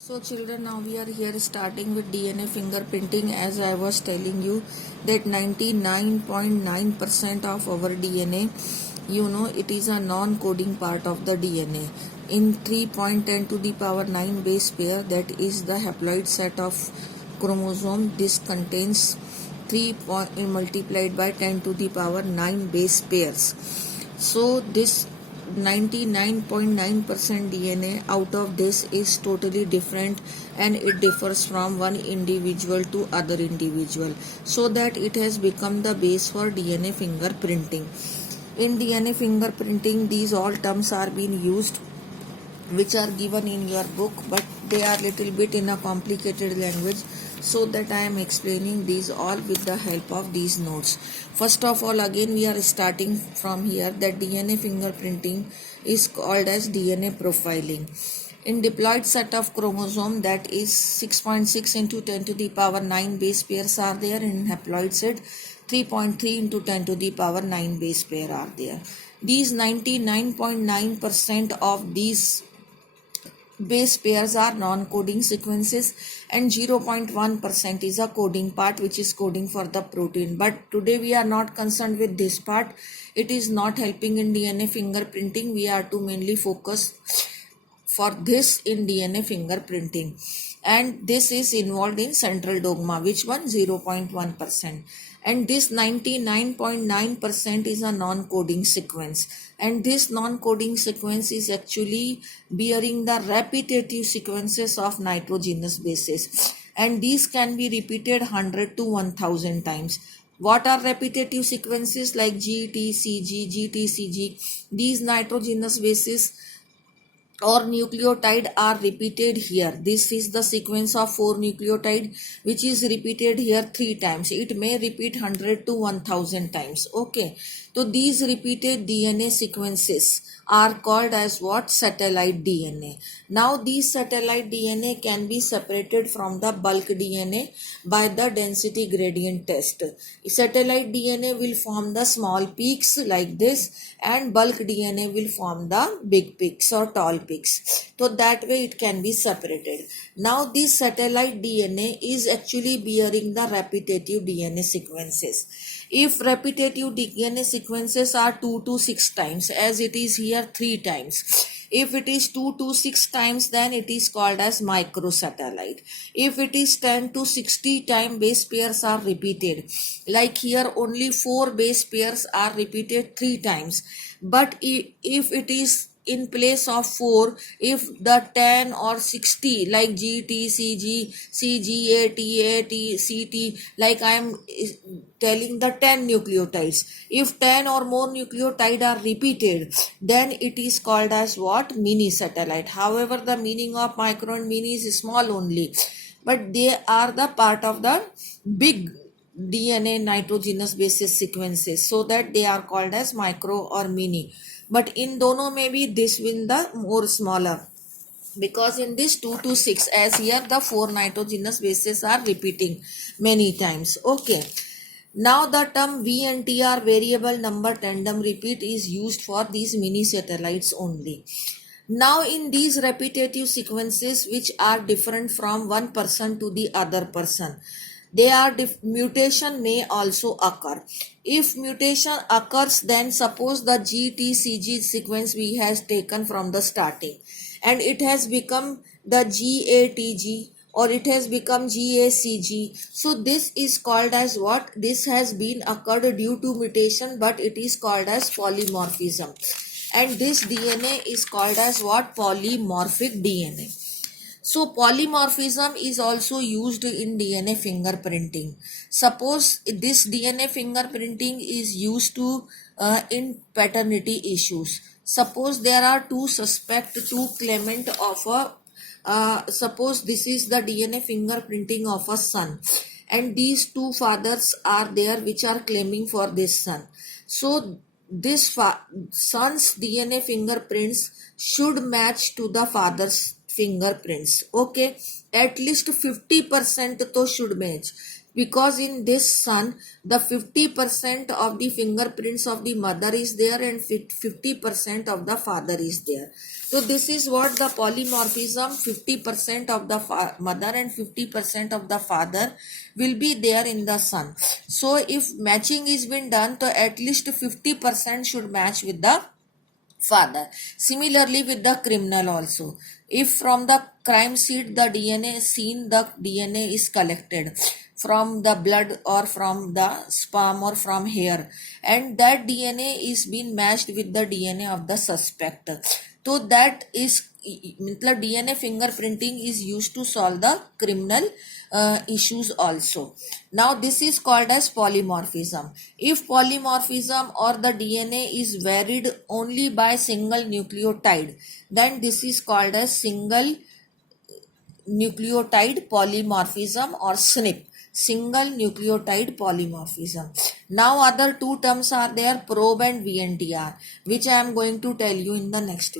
So children, now we are here starting with DNA fingerprinting. As I was telling you that 99.9% of our DNA, it is a non-coding part of the DNA. In 3.10 to the power 9 base pair, that is the haploid set of chromosome, this contains 3 multiplied by 10 to the power 9 base pairs. So this 99.9% DNA out of this is totally different, and it differs from one individual to other individual, so that it has become the base for DNA fingerprinting. In DNA fingerprinting, these all terms are being used which are given in your book, but they are little bit in a complicated language, so that I am explaining these all with the help of these notes. First of all, again we are starting from here that DNA fingerprinting is called as DNA profiling. In diploid set of chromosome, that is 6.6 into 10 to the power 9 base pairs are there. In haploid set, 3.3 into 10 to the power 9 base pair are there. These 99.9% of these base pairs are non-coding sequences, and 0.1% is a coding part, which is coding for the protein. But today we are not concerned with this part. It is not helping in DNA fingerprinting. We are to mainly focus for this in DNA fingerprinting, and this is involved in central dogma, which one? 0.1%. And this 99.9% is a non-coding sequence, and this non-coding sequence is actually bearing the repetitive sequences of nitrogenous bases, and these can be repeated 100 to 1000 times. What are repetitive sequences? Like GTCG, GTCG. These nitrogenous bases or nucleotide are repeated here. This is the sequence of 4 nucleotide which is repeated here 3 times. It may repeat 100 to 1000 times. Okay, so these repeated DNA sequences are called as what? Satellite DNA. Now these satellite DNA can be separated from the bulk DNA by the density gradient test. Satellite DNA will form the small peaks like this, and bulk DNA will form the big peaks or tall peaks. So that way it can be separated. Now this satellite DNA is actually bearing the repetitive DNA sequences. If repetitive DNA sequences are 2 to 6 times, as it is here 3 times, if it is 2 to 6 times, then it is called as microsatellite. If it is 10 to 60 time base pairs are repeated, like here only 4 base pairs are repeated 3 times, but if it is in place of 4, if the 10 or 60 like GT, CG, CG, AT, CT, like I am telling the 10 nucleotides, if 10 or more nucleotide are repeated, then it is called as what? Mini satellite. However, the meaning of micro and mini is small only, but they are the part of the big DNA nitrogenous basis sequences, so that they are called as micro or mini. But in dono maybe this will the more smaller, because in this 2 to 6, as here the 4 nitrogenous bases are repeating many times. Okay, now the term VNTR, variable number tandem repeat, is used for these mini satellites only. Now in these repetitive sequences which are different from one person to the other person, they are mutation may also occur. If mutation occurs, then suppose the GTCG sequence we has taken from the starting, and it has become the GATG, or it has become GACG. So this is called as what? This has been occurred due to mutation, but it is called as polymorphism. And this DNA is called as what? Polymorphic DNA. So polymorphism is also used in DNA fingerprinting. Suppose this DNA fingerprinting is used to in paternity issues. Suppose there are two suspect, two claimant of a suppose this is the DNA fingerprinting of a son, and these two fathers are there which are claiming for this son. So this son's DNA fingerprints should match to the father's fingerprints. Okay, at least 50% to should match, because in this son the 50% of the fingerprints of the mother is there and 50% of the father is there. So this is what the polymorphism, 50% of the mother and 50% of the father will be there in the son. So if matching is been done, so at least 50% should match with the father. Similarly with the criminal also. If from the crime scene the DNA seen, the DNA is collected from the blood or from the sperm or from hair, and that DNA is being matched with the DNA of the suspect. So that is मतलब DNA fingerprinting is used to solve the criminal issues also. Now this is called as polymorphism. If polymorphism or the DNA is varied only by single nucleotide, then this is called as single nucleotide polymorphism or SNP, single nucleotide polymorphism. Now other two terms are there, probe and VNTR, which I am going to tell you in the next